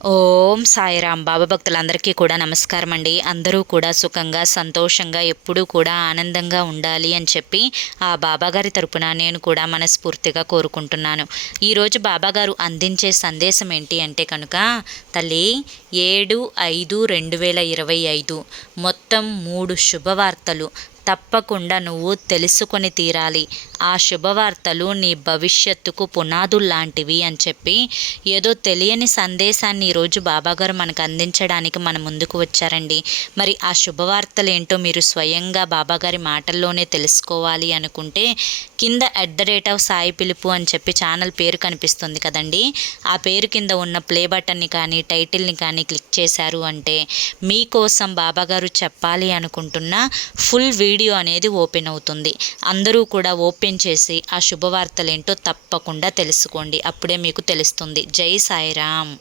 ఓం సాయిరాం. బాబా భక్తులందరికీ కూడా నమస్కారం అండి. అందరూ కూడా సుఖంగా సంతోషంగా ఎప్పుడూ కూడా ఆనందంగా ఉండాలి అని చెప్పి ఆ బాబాగారి తరపున నేను కూడా మనస్ఫూర్తిగా కోరుకుంటున్నాను. ఈరోజు బాబాగారు అందించే సందేశం ఏంటి అంటే కనుక, తల్లి 7/5/2025 మొత్తం 3 శుభవార్తలు తప్పకుండా నువ్వు తెలుసుకొని తీరాలి. ఆ శుభవార్తలు నీ భవిష్యత్తుకు పునాదుల్లాంటివి అని చెప్పి ఏదో తెలియని సందేశాన్ని ఈరోజు బాబాగారు మనకు అందించడానికి మన ముందుకు వచ్చారండి. మరి ఆ శుభవార్తలు ఏంటో మీరు స్వయంగా బాబాగారి మాటల్లోనే తెలుసుకోవాలి అనుకుంటే కింద @సాయి పిలుపు అని చెప్పి ఛానల్ పేరు కనిపిస్తుంది కదండి. ఆ పేరు కింద ఉన్న ప్లే బటన్ని కానీ టైటిల్ని కానీ క్లిక్ చేశారు అంటే మీకోసం బాబాగారు చెప్పాలి అనుకుంటున్న ఫుల్ వీడియో అనేది ఓపెన్ అవుతుంది. అందరూ కూడా ఓపెన్ చేసి ఆ శుభవార్తలేంటో తప్పకుండా తెలుసుకోండి. అప్పుడే మీకు తెలుస్తుంది. జై సాయిరామ్.